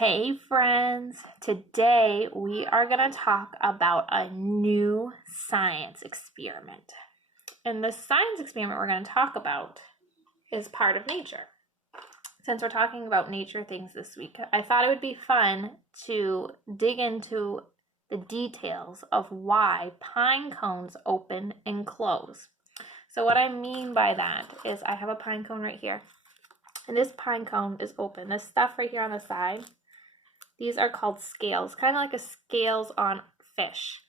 Hey friends, today we are going to talk about a new science experiment. And the science experiment we're going to talk about is part of nature. Since we're talking about nature things this week, I thought it would be fun to dig into the details of why pine cones open and close. So what I mean by that is I have a pine cone right here, and this pine cone is open. This stuff right here on the side, these are called scales, kind of like a scales on fish.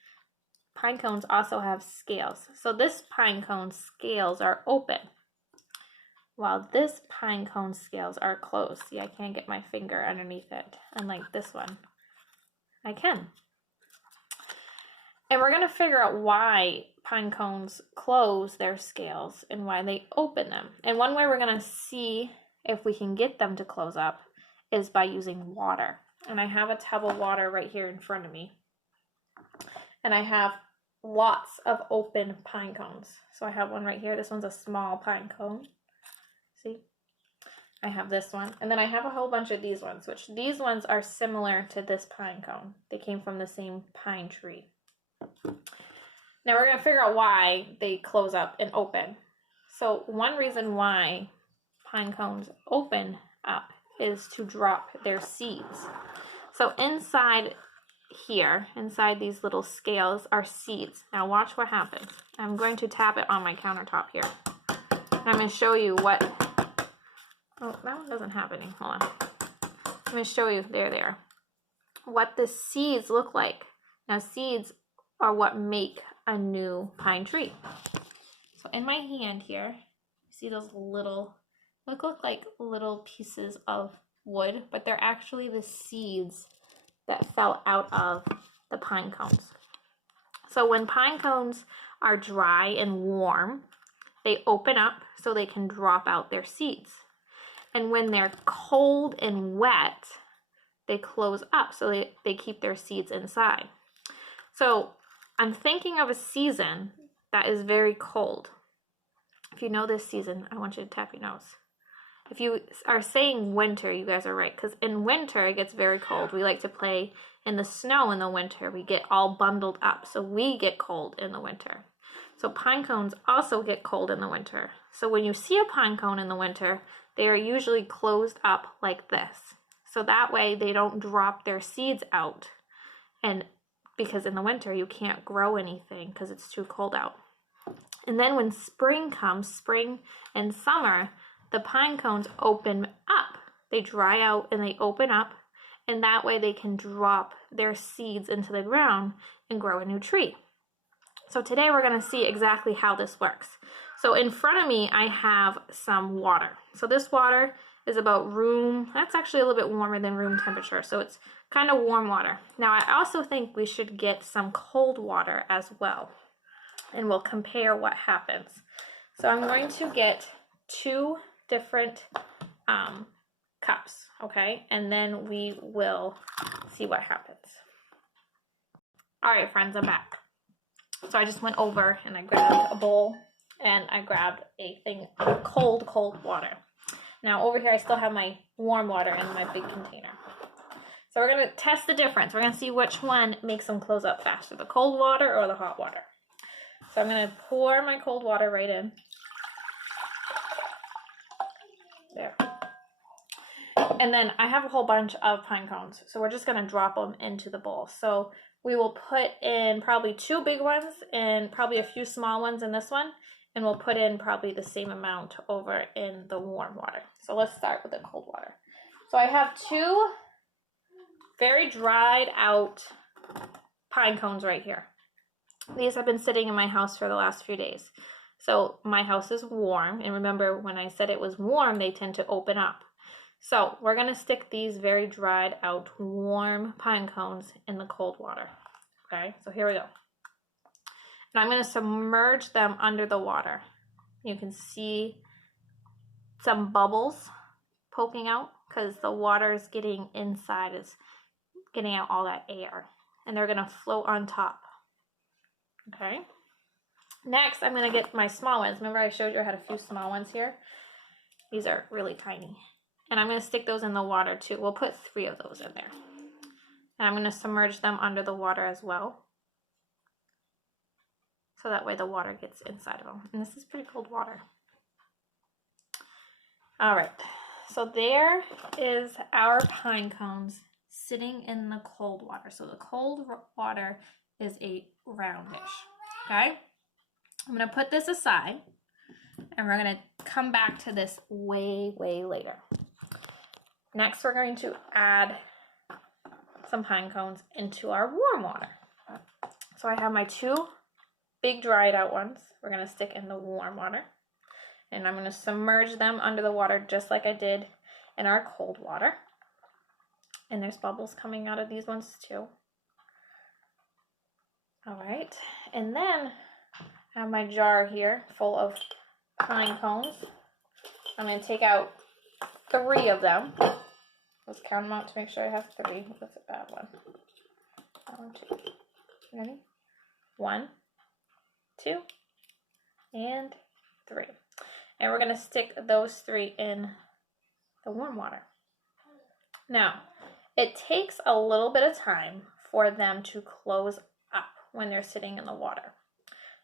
Pine cones also have scales. So this pine cone scales are open, while this pine cone scales are closed. See, I can't get my finger underneath it, unlike this one. I can. And we're going to figure out why pine cones close their scales and why they open them. And one way we're going to see if we can get them to close up is by using water. And I have a tub of water right here in front of me. And I have lots of open pine cones. So I have one right here. This one's a small pine cone. See? I have this one. And then I have a whole bunch of these ones, which these ones are similar to this pine cone. They came from the same pine tree. Now we're going to figure out why they close up and open. So one reason why pine cones open up is to drop their seeds. So inside here, inside these little scales are seeds. Now watch what happens. I'm going to tap it on my countertop here. And I'm going to show you what, oh, that one doesn't have any, hold on. I'm going to show you, there, what the seeds look like. Now seeds are what make a new pine tree. So in my hand here, you see those little, look like little pieces of wood, but they're actually the seeds that fell out of the pine cones. So when pine cones are dry and warm, they open up so they can drop out their seeds. And when they're cold and wet, they close up so they keep their seeds inside. So I'm thinking of a season that is very cold. If you know this season, I want you to tap your nose. If you are saying winter, you guys are right, because in winter it gets very cold. We like to play in the snow in the winter. We get all bundled up, so we get cold in the winter. So pine cones also get cold in the winter. So when you see a pine cone in the winter, they are usually closed up like this. So that way they don't drop their seeds out, and because in the winter you can't grow anything because it's too cold out. And then when spring comes, spring and summer, the pine cones open up. They dry out and they open up, and that way they can drop their seeds into the ground and grow a new tree. So today we're going to see exactly how this works. So in front of me I have some water. So this water is about that's actually a little bit warmer than room temperature, so it's kind of warm water. Now I also think we should get some cold water as well, and we'll compare what happens. So I'm going to get 2 different cups, okay? And then we will see what happens. All right, friends, I'm back. So I just went over and I grabbed a bowl and I grabbed a thing of cold water. Now over here I still have my warm water in my big container. So we're going to test the difference. We're going to see which one makes them close up faster, the cold water or the hot water. So I'm going to pour my cold water right in. There. And then I have a whole bunch of pine cones, so we're just going to drop them into the bowl. So we will put in probably 2 big ones and probably a few small ones in this one, and we'll put in probably the same amount over in the warm water. So let's start with the cold water. So I have 2 very dried out pine cones right here. These have been sitting in my house for the last few days. So my house is warm, and remember when I said it was warm, they tend to open up. So we're going to stick these very dried out warm pine cones in the cold water. Okay, so here we go. And I'm going to submerge them under the water. You can see some bubbles poking out because the water is getting inside, is getting out all that air. And they're going to float on top. Okay. Next, I'm going to get my small ones. Remember I showed you I had a few small ones here? These are really tiny. And I'm going to stick those in the water too. We'll put 3 of those in there. And I'm going to submerge them under the water as well. So that way the water gets inside of them. And this is pretty cold water. All right. So there is our pine cones sitting in the cold water. So the cold water is a roundish. Okay? I'm going to put this aside. And we're going to come back to this way, way later. Next, we're going to add some pine cones into our warm water. So I have my 2 big dried out ones. We're going to stick in the warm water. And I'm going to submerge them under the water just like I did in our cold water. And there's bubbles coming out of these ones too. All right. And then I have my jar here full of pine cones. I'm going to take out 3 of them. Let's count them out to make sure I have 3. That's a bad one. 1, 2. Ready? 1, 2, and 3. And we're going to stick those 3 in the warm water. Now, it takes a little bit of time for them to close up when they're sitting in the water.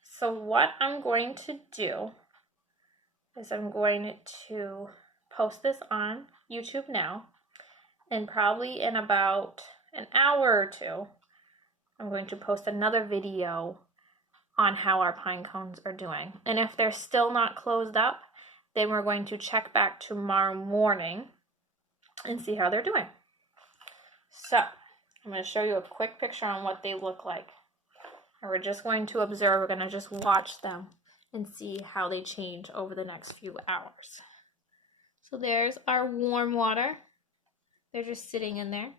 So what I'm going to do is I'm going to post this on YouTube now, and probably in about an hour or 2, I'm going to post another video on how our pine cones are doing. And if they're still not closed up, then we're going to check back tomorrow morning and see how they're doing. So I'm going to show you a quick picture on what they look like. And we're just going to observe, we're going to just watch them and see how they change over the next few hours. So there's our warm water. They're just sitting in there.